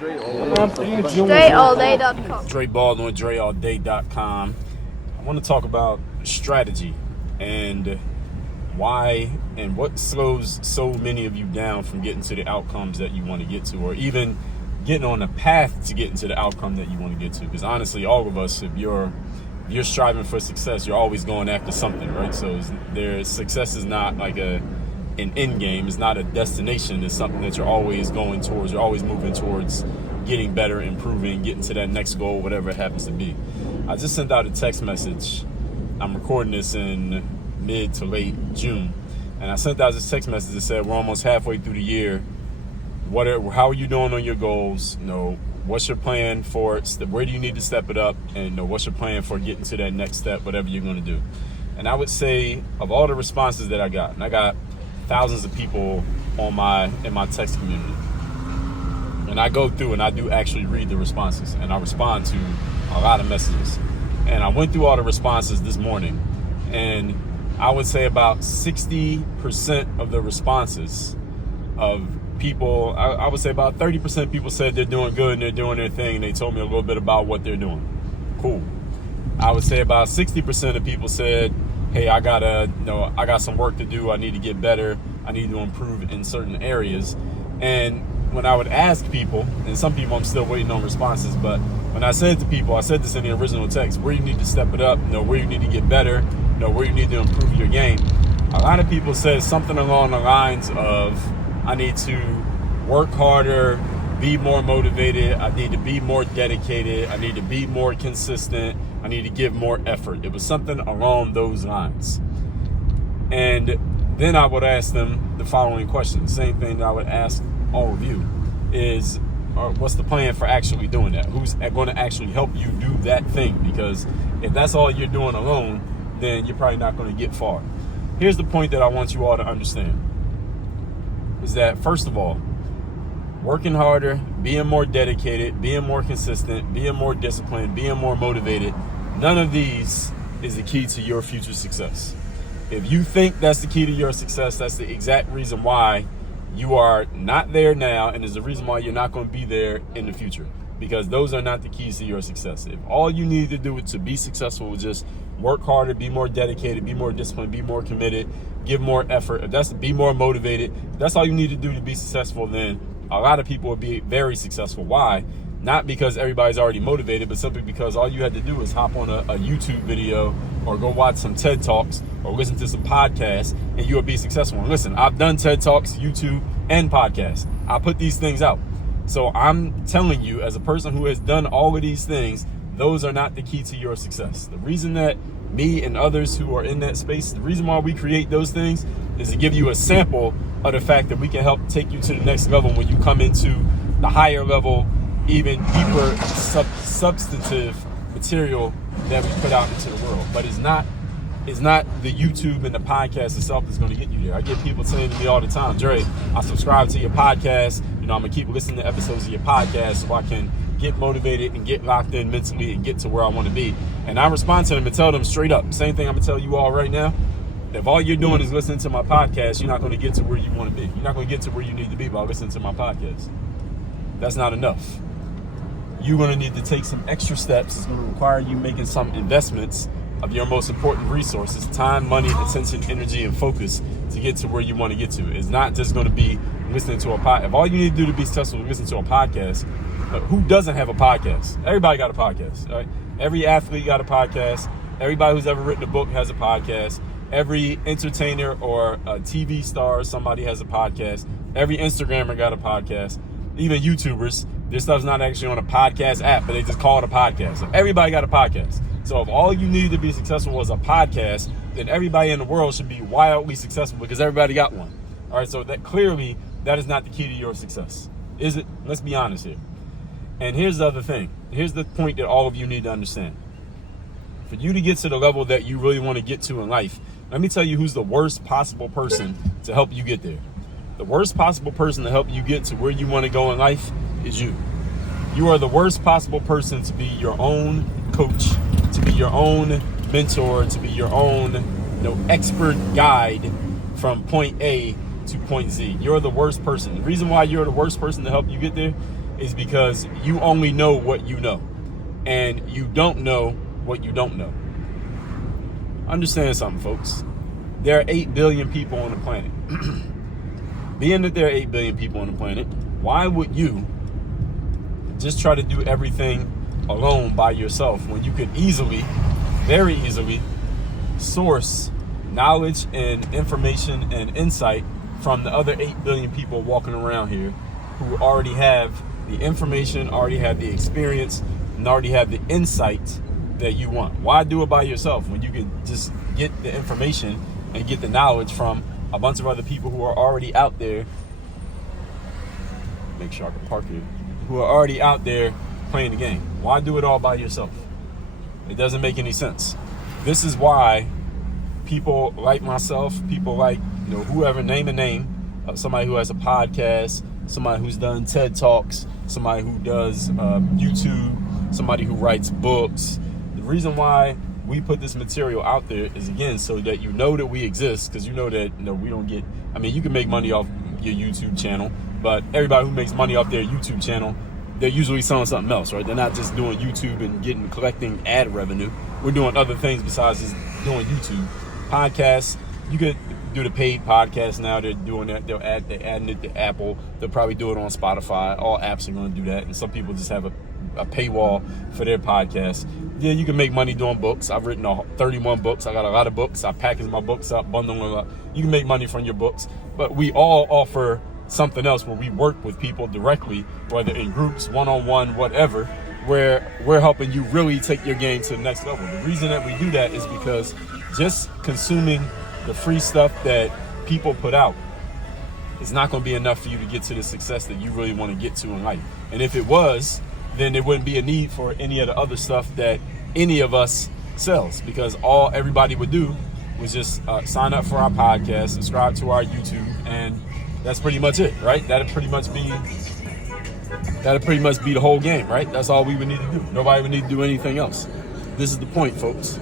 DreAllDay.com. Dre Baldwin, DreAllDay.com. I want to talk about strategy and why and what slows so many of you down from getting to the outcomes that you want to get to, or even getting on a path to getting to the outcome that you want to get to. Because honestly, all of us, if you're striving for success, you're always going after something, right? So success is not like an end game. It's not a destination. It's something that you're always going towards. You're always moving towards getting better, improving, getting to that next goal, whatever it happens to be. I just sent out a text message. I'm recording this in mid to late June, and I sent out this text message that said, we're almost halfway through the year. How are you doing on your goals? What's your plan for it? Where do you need to step it up? And what's your plan for getting to that next step, whatever you're going to do? And I would say, of all the responses that I got, and I got thousands of people in my text community, and I go through and I do actually read the responses, and I respond to a lot of messages. And I went through all the responses this morning, and I would say about 60% of the responses of people, I would say about 30% people said they're doing good and they're doing their thing, and they told me a little bit about what they're doing. Cool. I would say about 60% of people said, hey, I got some work to do. I need to get better. I need to improve in certain areas. And when I would ask people, and some people I'm still waiting on responses, but when I said to people, I said this in the original text, where you need to step it up, where you need to get better, where you need to improve your game. A lot of people said something along the lines of, I need to work harder, be more motivated, I need to be more dedicated, I need to be more consistent, I need to give more effort. It was something along those lines. And then I would ask them the following question, same thing that I would ask all of you, is what's the plan for actually doing that? Who's going to actually help you do that thing? Because if that's all you're doing alone, then you're probably not going to get far. Here's the point that I want you all to understand, is that first of all, working harder, being more dedicated, being more consistent, being more disciplined, being more motivated, none of these is the key to your future success. If you think that's the key to your success, that's the exact reason why you are not there now, and is the reason why you're not going to be there in the future, because those are not the keys to your success. If all you need to do to be successful is just work harder, be more dedicated, be more disciplined, be more committed, give more effort, be more motivated, if that's all you need to do to be successful, then a lot of people will be very successful. Why? Not because everybody's already motivated, but simply because all you had to do is hop on a YouTube video or go watch some TED Talks or listen to some podcasts, and you'll be successful. And listen, I've done TED Talks, YouTube, and podcasts. I put these things out. So I'm telling you, as a person who has done all of these things, those are not the key to your success. The reason that me and others who are in that space, the reason why we create those things is to give you a sample of the fact that we can help take you to the next level when you come into the higher level, even deeper substantive material that we put out into the world. But it's not the YouTube and the podcast itself that's going to get you there. I get people saying to me all the time, Dre, I subscribe to your podcast. I'm going to keep listening to episodes of your podcast so I can get motivated and get locked in mentally and get to where I want to be. And I respond to them and tell them straight up, same thing I'm going to tell you all right now. If all you're doing is listening to my podcast, you're not going to get to where you want to be. You're not going to get to where you need to be by listening to my podcast. That's not enough. You're going to need to take some extra steps. It's going to require you making some investments of your most important resources, time, money, attention, energy, and focus to get to where you want to get to. It's not just going to be listening to a podcast. If all you need to do to be successful is listen to a podcast, who doesn't have a podcast? Everybody got a podcast, right? Every athlete got a podcast. Everybody who's ever written a book has a podcast. Every entertainer or a TV star, somebody has a podcast. Every Instagrammer got a podcast. Even YouTubers, their stuff's not actually on a podcast app, but they just call it a podcast. So everybody got a podcast. So if all you need to be successful was a podcast, then everybody in the world should be wildly successful because everybody got one. All right, so that clearly, that is not the key to your success. Is it? Let's be honest here. And here's the other thing. Here's the point that all of you need to understand. For you to get to the level that you really want to get to in life, let me tell you who's the worst possible person to help you get there. The worst possible person to help you get to where you want to go in life is you. You are the worst possible person to be your own coach, to be your own mentor, to be your own expert guide from point A to point Z. You're the worst person. The reason why you're the worst person to help you get there is because you only know what you know, and you don't know what you don't know. Understand something, folks. There are 8 billion people on the planet. Being that there are 8 billion people on the planet, why would you just try to do everything alone by yourself when you could easily, very easily, source knowledge and information and insight from the other 8 billion people walking around here who already have the information, already have the experience, and already have the insight that you want? Why do it by yourself when you can just get the information and get the knowledge from a bunch of other people who are already out there? Make sure I can park here. Who are already out there playing the game. Why do it all by yourself? It doesn't make any sense. This is why people like myself, people like, whoever, name a name, somebody who has a podcast, somebody who's done TED Talks, somebody who does YouTube, somebody who writes books. The reason why we put this material out there is, again, so that you know that we exist, because you know that we don't get, you can make money off your YouTube channel, but everybody who makes money off their YouTube channel, they're usually selling something else, right? They're not just doing YouTube and collecting ad revenue. We're doing other things besides just doing YouTube. Podcasts, you could do the paid podcast now. They're doing that. They're adding it to Apple. They'll probably do it on Spotify. All apps are going to do that. And some people just have a paywall for their podcast. Yeah, you can make money doing books. I've written 31 books. I got a lot of books. I package my books up, bundle them up. You can make money from your books. But we all offer something else where we work with people directly, whether in groups, one-on-one, whatever, where we're helping you really take your game to the next level. The reason that we do that is because just consuming the free stuff that people put out is not going to be enough for you to get to the success that you really want to get to in life. And if it was, then there wouldn't be a need for any of the other stuff that any of us sells, because all everybody would do was just sign up for our podcast, subscribe to our YouTube, and that's pretty much it, right? That'd pretty much be the whole game, right? That's all we would need to do. Nobody would need to do anything else. This is the point, folks.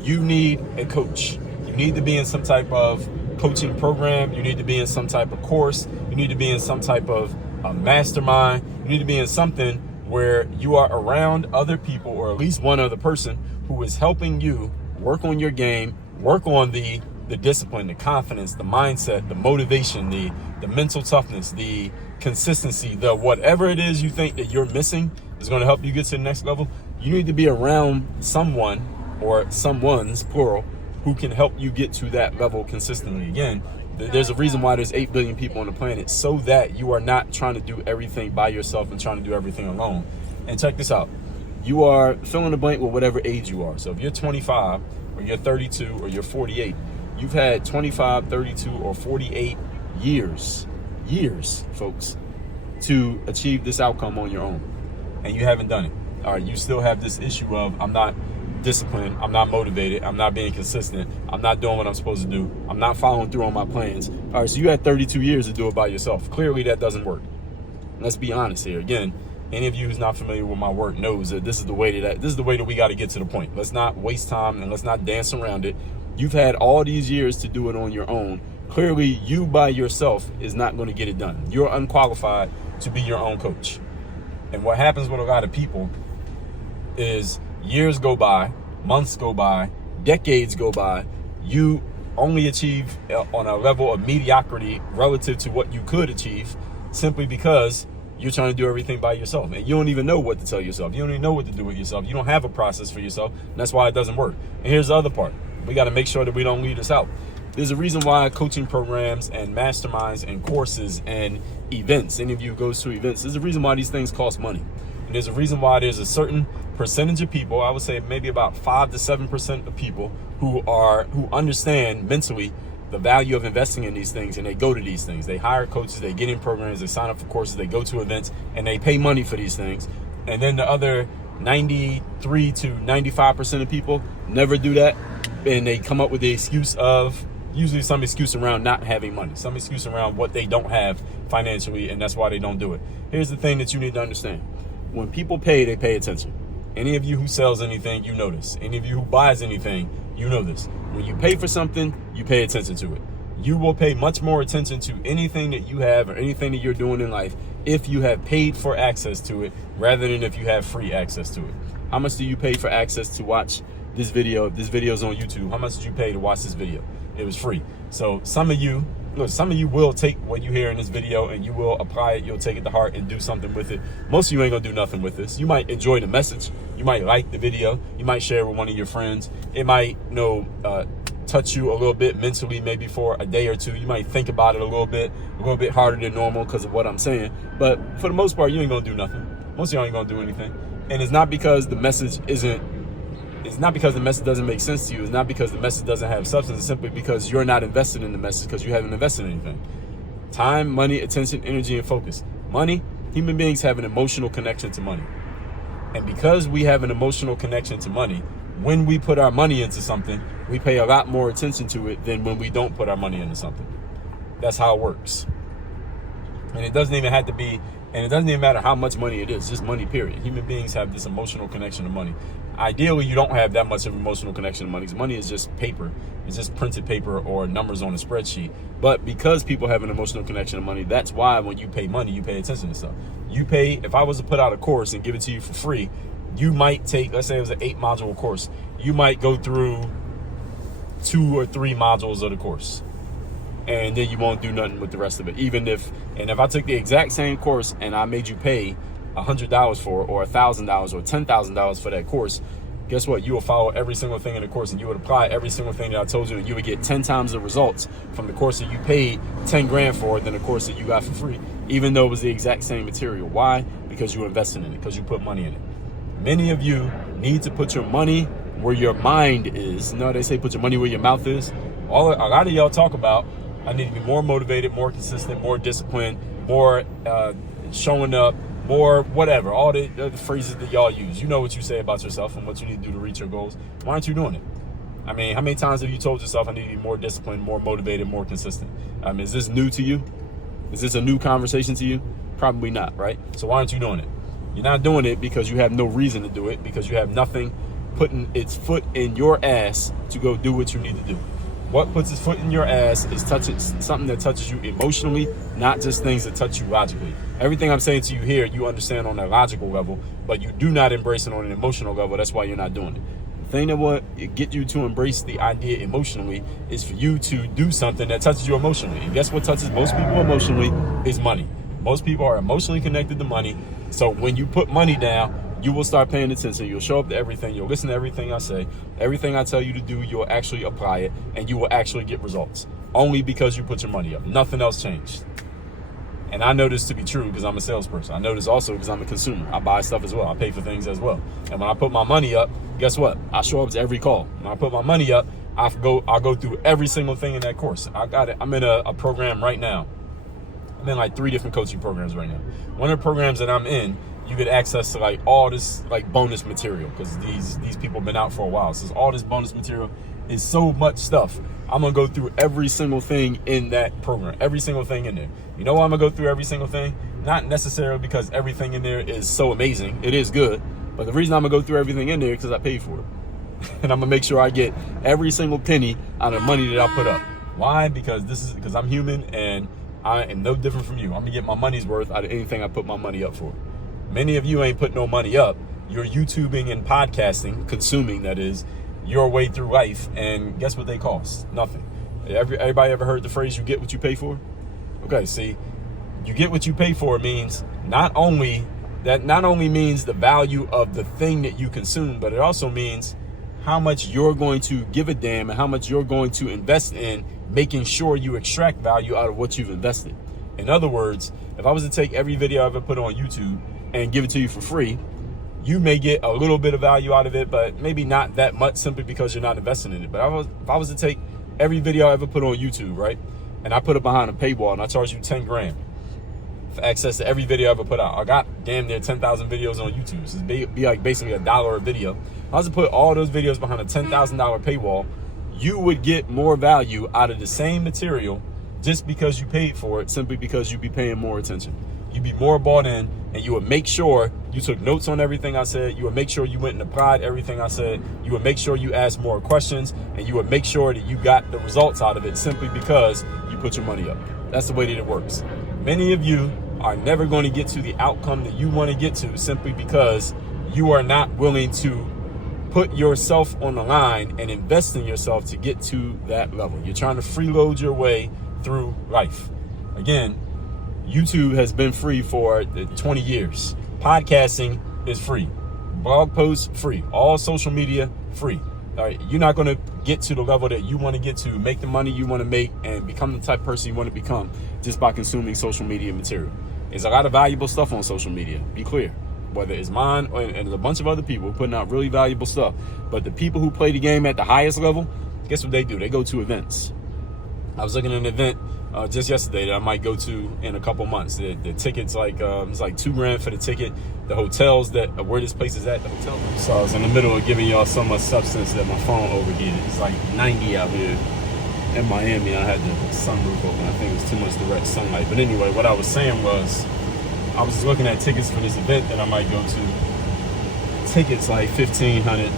You need a coach. You need to be in some type of coaching program. You need to be in some type of course. You need to be in some type of mastermind. You need to be in something where you are around other people, or at least one other person who is helping you work on your game, work on the discipline, the confidence, the mindset, the motivation, the mental toughness, the consistency, the whatever it is you think that you're missing is going to help you get to the next level. You need to be around someone, or someone's plural, who can help you get to that level consistently. Again, there's a reason why there's 8 billion people on the planet, so that you are not trying to do everything by yourself and trying to do everything alone. And check this out. You are fill in the blank with whatever age you are. So if you're 25 or you're 32 or you're 48, you've had 25, 32, or 48 years, folks, to achieve this outcome on your own. And you haven't done it. All right, you still have this issue of, I'm not disciplined, I'm not motivated, I'm not being consistent, I'm not doing what I'm supposed to do, I'm not following through on my plans. All right, so you had 32 years to do it by yourself. Clearly that doesn't work. Let's be honest here. Again, any of you who's not familiar with my work knows that this is the way that we got to get to the point. Let's not waste time and let's not dance around it. You've had all these years to do it on your own. Clearly, you by yourself is not going to get it done. You're unqualified to be your own coach. And what happens with a lot of people is years go by, months go by, decades go by. You only achieve on a level of mediocrity relative to what you could achieve, simply because you're trying to do everything by yourself. And you don't even know what to tell yourself. You don't even know what to do with yourself. You don't have a process for yourself. And that's why it doesn't work. And here's the other part. We got to make sure that we don't lead us out. There's a reason why coaching programs and masterminds and courses and events, any of you who goes to events, there's a reason why these things cost money. And there's a reason why there's a certain percentage of people, I would say maybe about 5 to 7% of people who understand mentally the value of investing in these things, and they go to these things. They hire coaches, they get in programs, they sign up for courses, they go to events, and they pay money for these things. And then the other 93 to 95% of people never do that, and they come up with the excuse of, usually some excuse around not having money, some excuse around what they don't have financially, and that's why they don't do it. Here's the thing that you need to understand. When people pay, they pay attention. Any of you who sells anything, you know this. Any of you who buys anything, you know this. When you pay for something, you pay attention to it. You will pay much more attention to anything that you have or anything that you're doing in life if you have paid for access to it rather than if you have free access to it. How much do you pay for access to watch this video? If this video is on YouTube, how much did you pay to watch this video? It was free. So some of you will take what you hear in this video and you will apply it. You'll take it to heart and do something with it. Most of you ain't gonna do nothing with this. You might enjoy the message. You might like the video. You might share it with one of your friends. It might, touch you a little bit mentally, maybe for a day or two. You might think about it a little bit harder than normal because of what I'm saying. But for the most part, you ain't gonna do nothing. Most of y'all ain't gonna do anything. And it's not because the message doesn't make sense to you. It's not because the message doesn't have substance. It's simply because you're not invested in the message because you haven't invested in anything. Time, money, attention, energy, and focus. Money, human beings have an emotional connection to money. And because we have an emotional connection to money, when we put our money into something, we pay a lot more attention to it than when we don't put our money into something. That's how it works. And it doesn't even matter how much money it is, just money, period. Human beings have this emotional connection to money. Ideally, you don't have that much of an emotional connection to money because money is just paper. It's just printed paper or numbers on a spreadsheet. But because people have an emotional connection to money, that's why when you pay money, you pay attention to stuff. If I was to put out a course and give it to you for free, you might take, let's say it was an 8-module course. You might go through 2 or 3 modules of the course. And then you won't do nothing with the rest of it. If I took the exact same course and I made you pay $100 for it, or $1,000 or $10,000 for that course, guess what? You will follow every single thing in the course and you would apply every single thing that I told you, and you would get 10 times the results from the course that you paid 10 grand for than the course that you got for free, even though it was the exact same material. Why? Because you invested in it, because you put money in it. Many of you need to put your money where your mind is. They say put your money where your mouth is. A lot of y'all talk about, I need to be more motivated, more consistent, more disciplined, more showing up, more whatever, all the phrases that y'all use. You know what you say about yourself and what you need to do to reach your goals. Why aren't you doing it? I mean, how many times have you told yourself I need to be more disciplined, more motivated, more consistent? Is this new to you? Is this a new conversation to you? Probably not, right? So why aren't you doing it? You're not doing it because you have no reason to do it, because you have nothing putting its foot in your ass to go do what you need to do. What puts its foot in your ass is something that touches you emotionally, not just things that touch you logically. Everything I'm saying to you here, you understand on a logical level, but you do not embrace it on an emotional level. That's why you're not doing it. The thing that will get you to embrace the idea emotionally is for you to do something that touches you emotionally. And guess what touches most people emotionally is money. Most people are emotionally connected to money. So when you put money down, you will start paying attention. You'll show up to everything. You'll listen to everything I say. Everything I tell you to do, you'll actually apply it, and you will actually get results. Only because you put your money up. Nothing else changed. And I know this to be true because I'm a salesperson. I know this also because I'm a consumer. I buy stuff as well. I pay for things as well. And when I put my money up, guess what? I show up to every call. When I put my money up, I'll go through every single thing in that course. I got it. I'm in a program right now. I'm in like 3 different coaching programs right now. One of the programs that I'm in, you get access to like all this like bonus material because these people have been out for a while. So all this bonus material is so much stuff. I'm gonna go through every single thing in that program, every single thing in there. You know why I'm gonna go through every single thing? Not necessarily because everything in there is so amazing. It is good, but the reason I'm gonna go through everything in there is because I paid for it, and I'm gonna make sure I get every single penny out of the money that I put up. Why? Because I'm human and I am no different from you. I'm gonna get my money's worth out of anything I put my money up for. Many of you ain't putting no money up. You're YouTubing and podcasting, consuming, that is, your way through life. And guess what they cost? Nothing. Everybody ever heard the phrase, you get what you pay for? Okay, see, you get what you pay for means not only means the value of the thing that you consume, but it also means how much you're going to give a damn and how much you're going to invest in making sure you extract value out of what you've invested. In other words, if I was to take every video I ever put on YouTube and give it to you for free, you may get a little bit of value out of it, but maybe not that much simply because you're not investing in it. But if I was to take every video I ever put on YouTube, right, and I put it behind a paywall and I charge you 10 grand for access to every video I ever put out. I got damn near 10,000 videos on YouTube. So it'd be like basically $1 a video. If I was to put all those videos behind a $10,000 paywall, you would get more value out of the same material just because you paid for it, simply because you'd be paying more attention. You'd be more bought in, and you would make sure you took notes on everything I said. You would make sure you went and applied everything I said. You would make sure you asked more questions, and you would make sure that you got the results out of it simply because you put your money up. That's the way that it works. Many of you are never going to get to the outcome that you want to get to simply because you are not willing to put yourself on the line and invest in yourself to get to that level. You're trying to freeload your way through life. Again, YouTube has been free for 20 years. Podcasting is free. Blog posts, free. All social media, free. All right, you're not going to get to the level that you want to get to, make the money you want to make, and become the type of person you want to become just by consuming social media material. There's a lot of valuable stuff on social media. Be clear. Whether it's mine or and a bunch of other people putting out really valuable stuff. But the people who play the game at the highest level, guess what they do? They go to events. I was looking at an event just yesterday that I might go to in a couple months. The tickets it's like $2,000 for the ticket. The hotels where this place is at, the hotel. So I was in the middle of giving y'all so much substance that my phone overheated. It's like 90 out here in Miami. I had the sunroof open. I think it was too much direct sunlight. But anyway, what I was saying was, I was looking at tickets for this event that I might go to. Tickets like $1,500.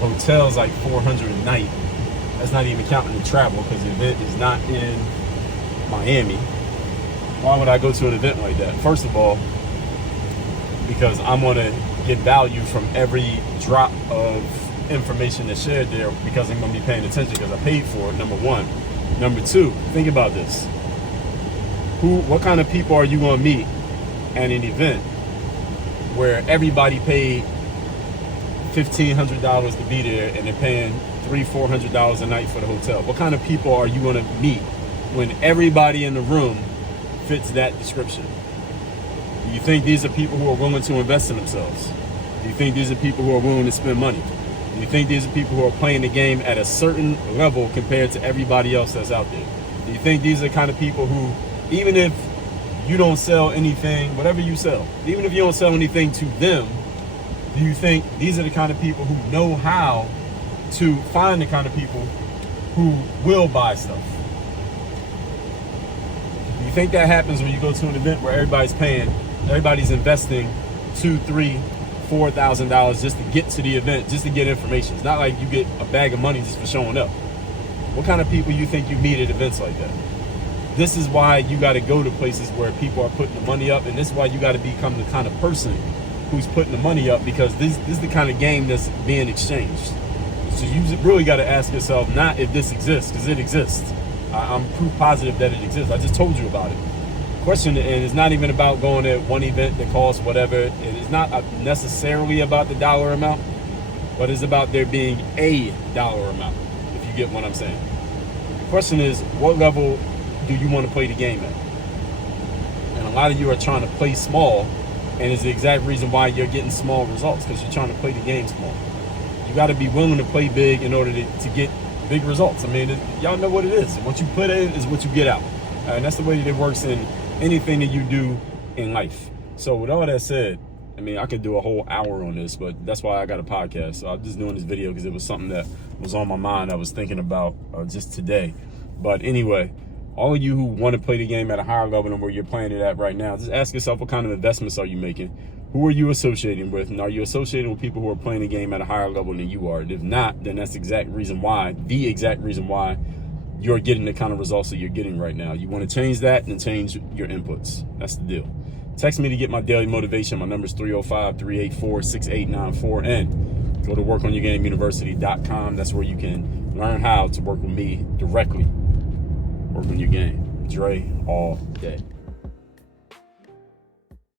Hotels like $400 a night. That's not even counting the travel because the event is not in Miami. Why would I go to an event like that? First of all, because I'm going to get value from every drop of information that's shared there because I'm going to be paying attention because I paid for it, number one. Number two, think about this. What kind of people are you going to meet at an event where everybody paid $1,500 to be there and they're paying $300-400 a night for the hotel? What kind of people are you going to meet when everybody in the room fits that description? Do you think these are people who are willing to invest in themselves? Do you think these are people who are willing to spend money? Do you think these are people who are playing the game at a certain level compared to everybody else that's out there? Do you think these are the kind of people who, even if you don't sell anything, whatever you sell, even if you don't sell anything to them, do you think these are the kind of people who know how to find the kind of people who will buy stuff? Do you think that happens when you go to an event where everybody's investing $2,000, $3,000, $4,000 just to get to the event, just to get information? It's not like you get a bag of money just for showing up. What kind of people you think you meet at events like that? This is why you got to go to places where people are putting the money up, and this is why you got to become the kind of person who's putting the money up, because this is the kind of game that's being exchanged. So you really got to ask yourself, not if this exists, because it exists. I'm proof positive that it exists. I just told you about it. Question, and it's not even about going to one event that costs whatever. It is not necessarily about the dollar amount, but it's about there being a dollar amount, if you get what I'm saying. The question is, what level do you want to play the game at? And a lot of you are trying to play small, and it's the exact reason why you're getting small results, because you're trying to play the game small. You got to be willing to play big in order to get big results. I mean, y'all know what it is. What you put in is what you get out. And that's the way that it works in anything that you do in life. So with all that said, I mean, I could do a whole hour on this, but that's why I got a podcast. So I'm just doing this video because it was something that was on my mind. I was thinking about just today. But anyway, all of you who want to play the game at a higher level than where you're playing it at right now, just ask yourself, what kind of investments are you making? Who are you associating with? And are you associating with people who are playing the game at a higher level than you are? And if not, then that's the exact reason why you're getting the kind of results that you're getting right now. You want to change that and change your inputs. That's the deal. Text me to get my daily motivation. My number is 305-384-6894. And go to workonyourgameuniversity.com. That's where you can learn how to work with me directly. Work on your game. Dre all day.